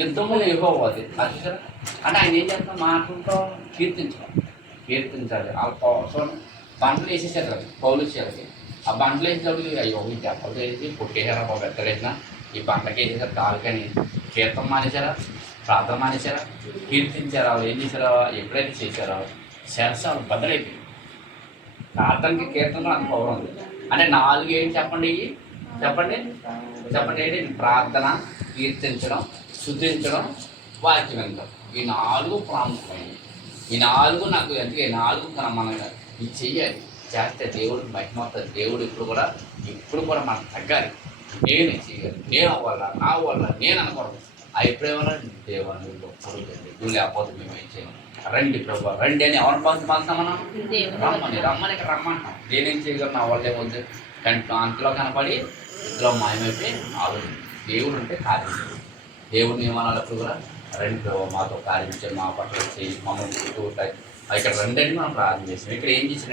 యుద్ధము యెహోవాది. అది చూసారా? అంటే ఆయన ఏం చేస్తున్నారు? మాటలతో కీర్తించాలి. వాళ్ళ కోసం బండలు వేసేసారు కదా పౌలు చేయాలి. ఆ బండలు వేసేటప్పుడు అయ్యో ఈ దెబ్బలు వేసి కొట్టేశారా బాబు ఎత్తలేసిన ఈ బండకి వేసేసారు కాలు కానీ కీర్తన మానేశారా, ప్రార్థన మానేశారా, కీర్తించారా, ఏం చేశారా, ఎప్పుడైతే చేశారో శరసాలు బద్దలైపోయింది. ప్రార్థనకి కీర్తన అంత పవర్ ఉంది. అంటే 4 ఏంటి చెప్పండి? చెప్పండి చెప్పండి ఏంటి? ప్రార్థన, కీర్తించడం, స్తుతించడం, వాక్యం వినడం. ఈ 4 ప్రాముఖ్యమైనవి. ఈ 4 నాకు ఎందుకే 4 మనం ఇది చెయ్యాలి. చేస్తే దేవుడికి మహిమ వస్తుంది. దేవుడు ఇప్పుడు కూడా మనకు తగ్గాలి. నేనే చేయాలి, నేను అవ్వాలా, నా వల్ల నేను అనకూడదు. ఆ ఎప్పుడేమన్నా దేవాన్ని గొప్పడు నువ్వు లేకపోతే మేము ఏం చేయము. రండి ప్రభు రండి అని ఎవరి పంచుతాం మనం? రమ్మని ఇక్కడ రమ్మంటాం. నేనేం చేయగలను? నా వల్ల ఏమవుతుంది? అంతలో కనపడి ఇందులో మాయమైపోయి ఆలోచన. దేవుడు అంటే కార్యం. దేవుడిని ఏమన్నప్పుడు కూడా రండి ప్రభు మాతో కార్యం చేయి, మా పట్ల చేయి, మమ్మల్ని చుట్టూ ఇక్కడ రండి అని మనం ప్రార్థన చేసాం. ఇక్కడ ఏం చేసిన